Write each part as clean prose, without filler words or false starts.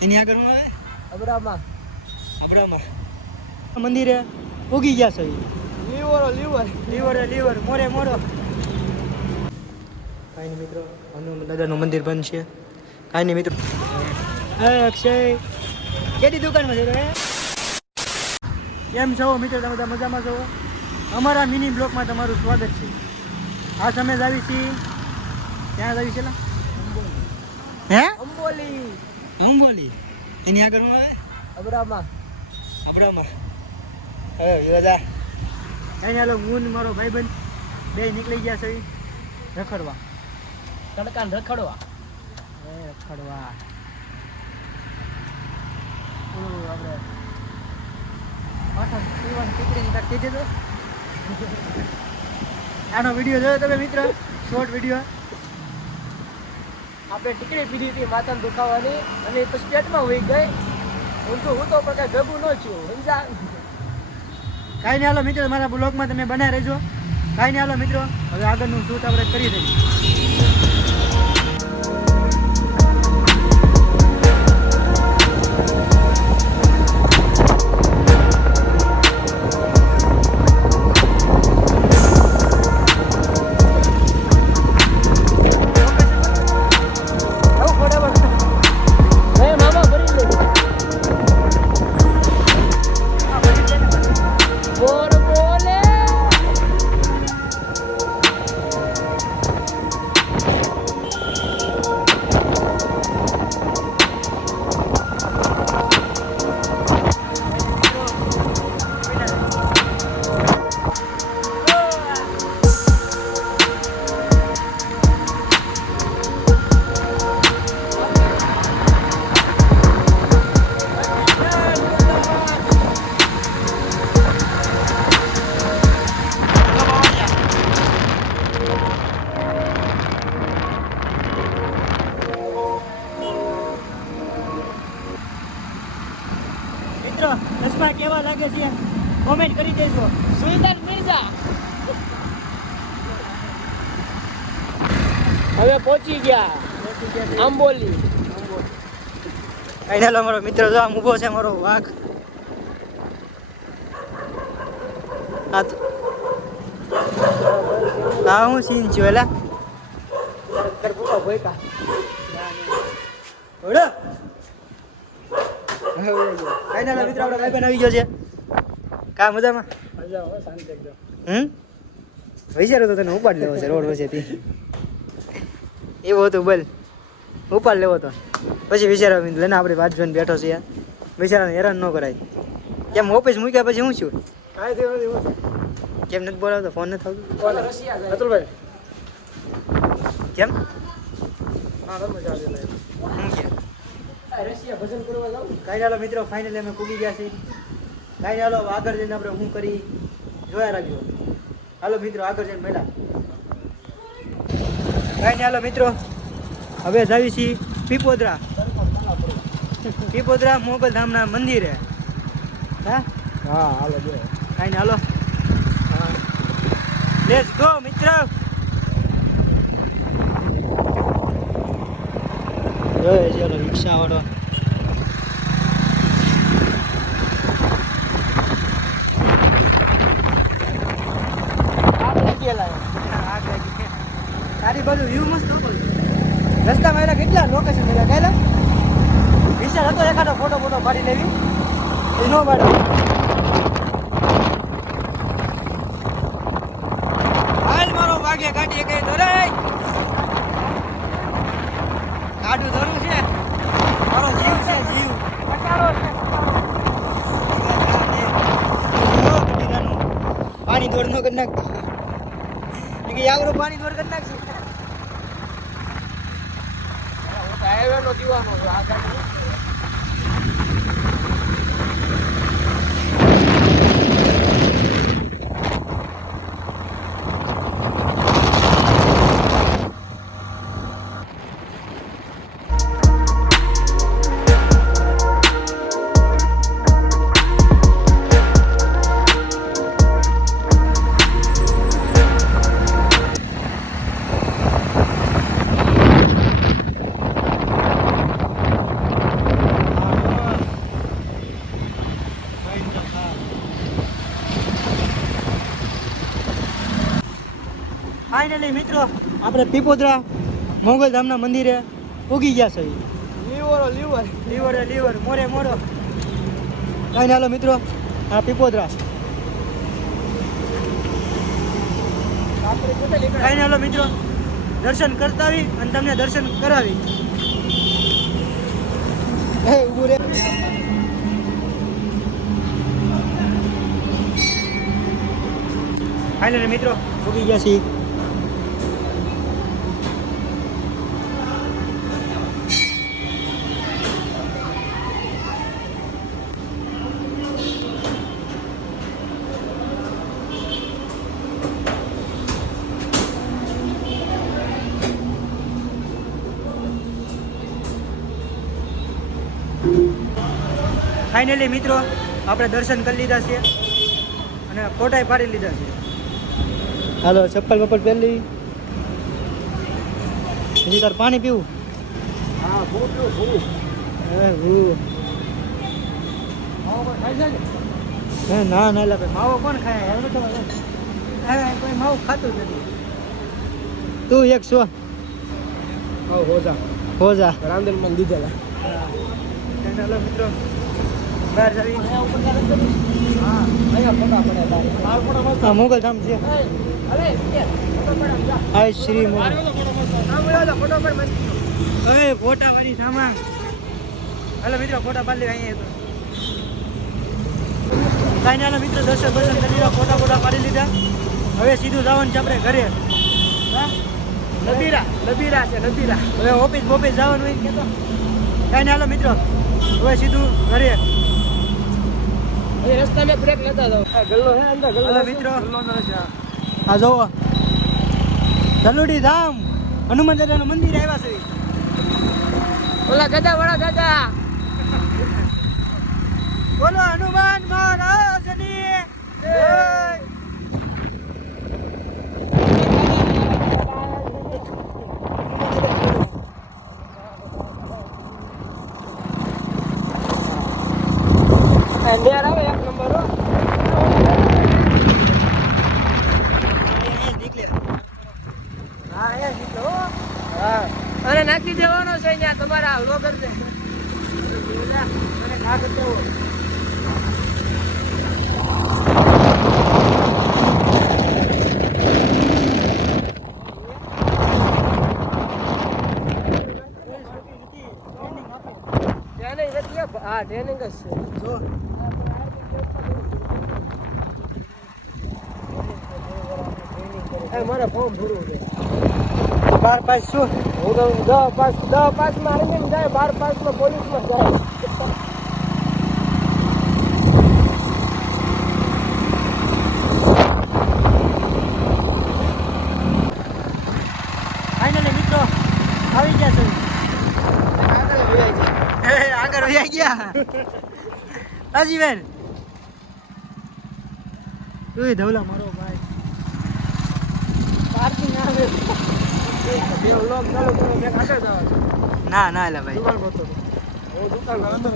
એની આગળ હું આવે અબરામાં મંદિરે ઉગી ગયા છે લીવર મોરે મોરો કાંઈ નહીં મિત્રો હનુમાન દાદાનું મંદિર બંધ છે કાંઈ નહીં મિત્રો અક્ષય કેદી દુકાનમાં છે રે કેમ છો મિત્રો તમે બધા મજામાં છો અમારા મિની બ્લોકમાં તમારું સ્વાગત છે આ સમય જ આવી છીએ ક્યાં આવી છે હે અંબોલી એની આગળ હું આવે અબરામાં હે યોદા કઈ હાલો હું ને મારો ભાઈબંધ બે નીકળી ગયા છે રખડવા તડકાને રખડવા આપણે પાછળ પીવાની ટીકડીની કાંઈક કીધી તો આનો વિડીયો જોયો તમે મિત્ર શોર્ટ વિડીયો આપણે ટીકડી પીધી હતી માથાને દુખાવાની અને પછી પેટમાં વહી ગઈ હું તો પણ કાંઈ ભેગું ન થયું સમજા કાંઈ નહીં હાલો મિત્રો મારા બ્લોગમાં તમે બનાવી રહેજો કાંઈ નહીં હાલો મિત્રો હવે આગળનું શૂટ આપણે કરી દઈએ ચશ્મા કેવા લાગે છે કોમેન્ટ કરી દેજો સુલતાન મિર્ઝા હવે પહોંચી ગયા અંબોલી કઈ હાલો મારો મિત્ર જો આમ ઊભો છે મારો વાઘ હા હું સીન છું એલા ભોયકા ઓડો કઈ ના મિત્ર આપડે ભાઈ આવી ગયો છે કા મજામાં શાંતિ એકદમ વિચારો તો તને ઉપાડ લેવો છે રોડ વચ્ચેથી એવું હતું બોલ ઉપાડ લેવો તો પછી વિચારો લઈને આપણે વાત જોઈને બેઠો છે યાર વિચારાને હેરાન ન કરાય કેમ ઓફિસ મૂક્યા પછી હું છું કેમ નથી બોલાવતો ફોન નથી આવતો અતુલભાઈ કેમ હું કે રશિયા ભજન કરવા જાવ કાંઈ હાલો મિત્રો ફાઇનલી અમે પૂગી ગયા છીએ કાંઈ હાલો આગળ જઈને આપણે શું કરી જોયા રાખજો હાલો મિત્રો આગળ જઈને મળ્યા કાંઈ હાલો મિત્રો હવે જાવી છીએ પીપોદરા મોગલ ધામના મંદિરે હા હાલો જો કાંઈ હાલો લેટ્સ ગો મિત્રો ચલો રિક્ષા વાળો તારી બાજુ વ્યૂ મસ્ત રસ્તામાં એલા કેટલા લોકેશન એલા કહેલા વિચાર હતો એકાદો ફોટો પાડી લેવી એ નો પાડે હાલ મારો ભાગે કાઢીએ કઈ તો રે કાઢું ધરું છે મારો જીવ છે જીવ પાણી દોડ નો કરી નાખતો યાવરો પાણી દોડ કરી નાખશે હાઈવે નો દીવાનો ફાઇનલી મિત્રો આપણે પીપોદરા મોગલધામના મંદિરે ઉગી ગયા છે. લીવર મોરે મોરો કાંઈ હાલો મિત્રો આ પીપોદરા કાંઈ હાલો મિત્રો દર્શન કરતા આવી અને તમને દર્શન કરાવી. ઊભું રે. ફાઇનલી મિત્રો ઉગી ગયા છીએ. ફાઇનલી મિત્રો આપણે દર્શન કરી લીધા છે અને ફોટા પાડી લીધા છે. હાલો ચપ્પલ બપ્પલ પહેરી હજી તાર પાણી પીવું? હા બહુ પીવું ના ના લા ભાઈ માવો કોણ ખાય? કોઈ માવું ખાતું જ નથી. તું એક સો હોજા રામદેવમાં લીધેલા. હાલો મિત્રો બહાર જવી. હા મોગલધામ છે. હાય શ્રી મોગલ. હવે ફોટા વાળી સામાન. હાલો મિત્રો ફોટા પાડી લેવા અહીંયા. કાંઈ ના મિત્રો દર્શન કરી લીધા, ફોટા પાડી લીધા. હવે સીધું જવાનું છે આપણે ઘરે. લબીરા છે. હવે ઓફિસ જવાનું હોય કે તો કાંઈ ના હાલો મિત્રો હવે સીધું ઘરે. રસ્તા મેં બ્રેક લેતા જાવ. ગલ્લો હે અંદર ગલ્લો મિત્રો આ જોવો જલુડી ધામ હનુમાન દાદાનું મંદિર આવ્યા છે. ઓલા ગદા વાળા દાદા બોલો હનુમાન મહારાજની જય. અંધેર આવે એક નંબર હો. હા અરે નાખી દેવાનો છે અહીંયા તમારા વ્લોગર છે. ના કરતો હા ટ્રેનિંગ જ છે. જો મારે ફોર્મ ભરવું છે. 12 પાસ શું? હું તો 10 પાસમાં આર્મીમાં જાય, 12 પાસમાં પોલીસમાં જાય. ફાઇનલી મિત્રો આવી ગયા છે. આગળ વહી ગયા રાજીબેન. તું ધવલા મારો ભાઈ. પાર્કિંગ આવે બે વ્લોગ ચાલુ કરો મેં આગળ જવાનું. ના ના એલા ભાઈ દુકાન ગોતો હું દુકાન અંદર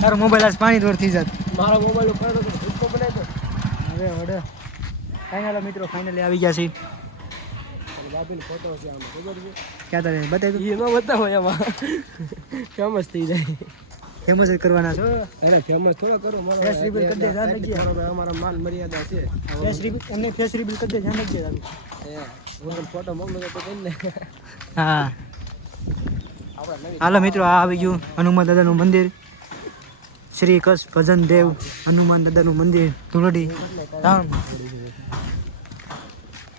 તારો મોબાઈલ આજ પાણી દોર થઈ જાત. મારો મોબાઈલ ઉપર તો ભૂકો બનાવી દો. હવે વડે ફાઇનલ મિત્રો ફાઇનલી આવી ગયા છે. બાપીનો ફોટો છે આમાં ખબર છે? ક્યાં તારે બતાવી એ ન બતાવો એમાં ફેમસ થઈ જાય. ફેમસ જ કરવાના છો. અરે ફેમસ થોડો કરો મારો ફેસ રિવીલ કરી દે જાન લગી. અમારા માન મર્યાદા છે. ફેસ રિવીલ અમને ફેસ રિવીલ કરી દે જાન લગી તારું. હું ફોટો મોકલો તો કઈ ને. હા હાલો મિત્રો આ આવી ગયું હનુમાન દાદાનું મંદિર. શ્રી કચ્છ ભજન દેવ હનુમાન દાદાનું મંદિર ધુલડી ધામ.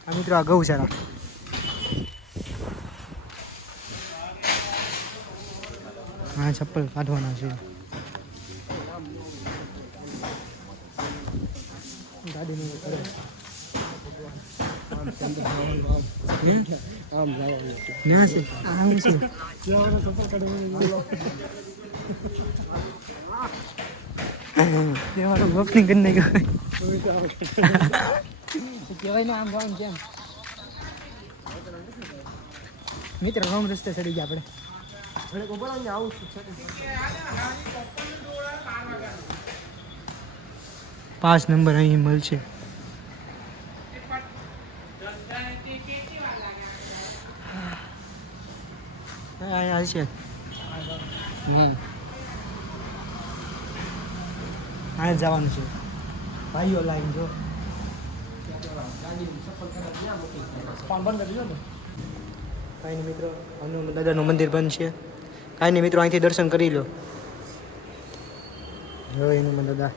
આ મિત્રો આ ગૌશાળા. હા ચપ્પલ કાઢવાના છે. ગાડીનું કરે. આમ જવાનું ના છે આમ છે. દેવાનો ઓપનિંગ કરી નાખ્યો. કહેવાય ને આમ જવાનું કેમ મિત્ર રોંગ રસ્તે ચડી ગયા આપણે. 5 નંબર અહીં મળશે. અહીંયા છે. અહીંયા જવાનું છે ભાઈઓ લાઈન જો કાંઈ નહીં મિત્રો, હનુમાન દાદાનું મંદિર બંધ છે. કાંઈ નહીં મિત્રો, અહીંથી દર્શન કરી લો. જો હનુમાન દાદા.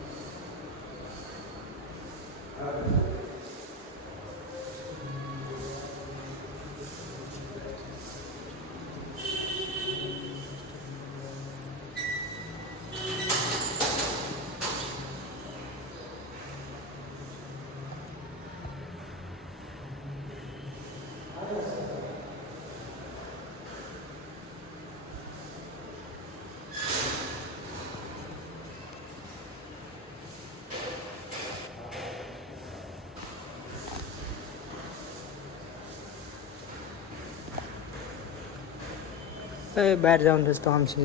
બહાર જવાનો રસ્તો આમ છે.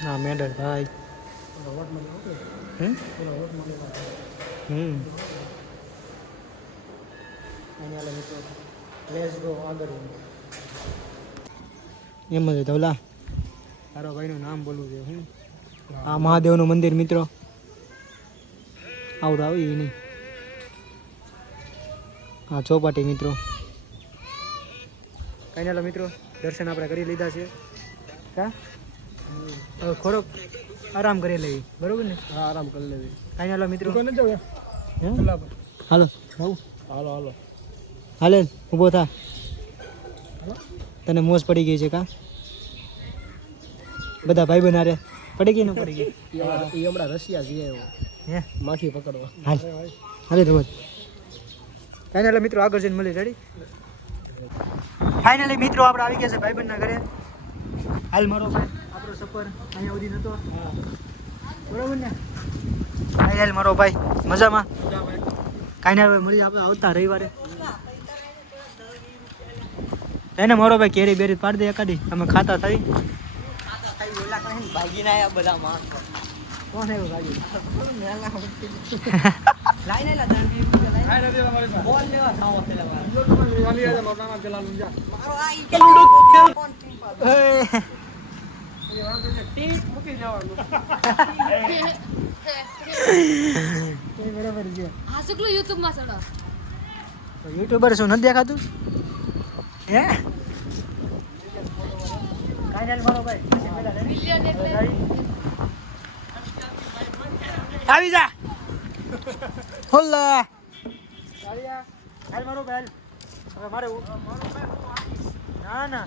હા મેડલ ભાઈ. એમ જ ધવલા તારો ભાઈનું નામ બોલવું છે. આ મહાદેવનું મંદિર મિત્રો આવડું આવી નહીં. હા ચોપાટી મિત્રો. કાંઈ ના મિત્રો, દર્શન આપણે કરી લીધા છે. હા હવે થોડોક આરામ કરી લઈએ, બરોબર ને? હા આરામ કરી લેવી. કાંઈ ના મિત્રો, હાલો હાલો હાલો હાલે ઊભો થા. તને મોજ પડી ગઈ છે કા? બધા ભાઈ બન હારે પડી ગઈ ને પડી ગઈ? એ હમણાં રશિયા જઈએ હે માખી પકડવા. હાલ હાલે રોજ. કાંઈ ના મિત્રો, આગળ જઈને મળી. રેડી? ફાઇનલી મિત્રો આપણે આવી ગયા છે ભાઈબંધના ઘરે. હાલ મારો ભાઈ, આપણો સફર અહીંયા સુધી નહોતો, બરોબર ને? હાલ મારો ભાઈ મજામાં? કાંઈ ના મળી આપણે આવતા રવિવારે. એને મારો ભાઈ કેરી બેરી પાડી દે એકાદી, અમે ખાતા થઈ. ભાગીને આવ્યા બધા માણસ. કોણ આવ્યું ભાગી? યુટ્યુબર શું નથી દેખાતું? હે આવી જા. હોલ્લા હાલ મારો ભાઈ. હવે મારે ના ના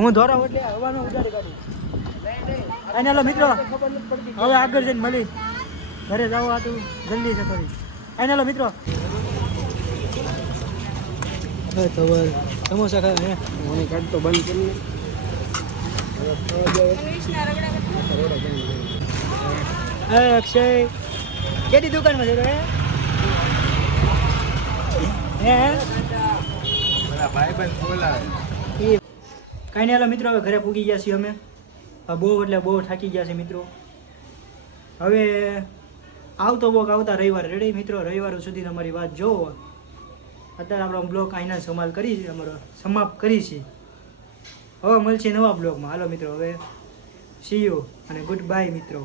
હું ધોરા એટલે હવાનો ઉજાડી કાઢું. કાંઈ ના મિત્રો, હવે આગળ જઈને મળી. ઘરે જવા હતું જલ્દી છે થોડી. કાંઈ ના મિત્રો, સમોસા ખાય મને કાઢતો બંધ કરી. અક્ષય કેની દુકાનમાં છે? કાંઈ નહીં મિત્રો, હવે ઘરે પૂગી ગયા છીએ અમે. બહુ એટલે બહુ થાકી ગયા છે મિત્રો. હવે આવતો બ્લોગ આવતા રવિવારે. રેડી મિત્રો? રવિવાર સુધી અમારી વાત જોવો. અત્યારે આપણો બ્લોગ અહીંના સમાપ્ત કરી છે. હવે મળશે નવા બ્લોગમાં. હાલો મિત્રો, હવે સી યુ અને ગુડ બાય મિત્રો.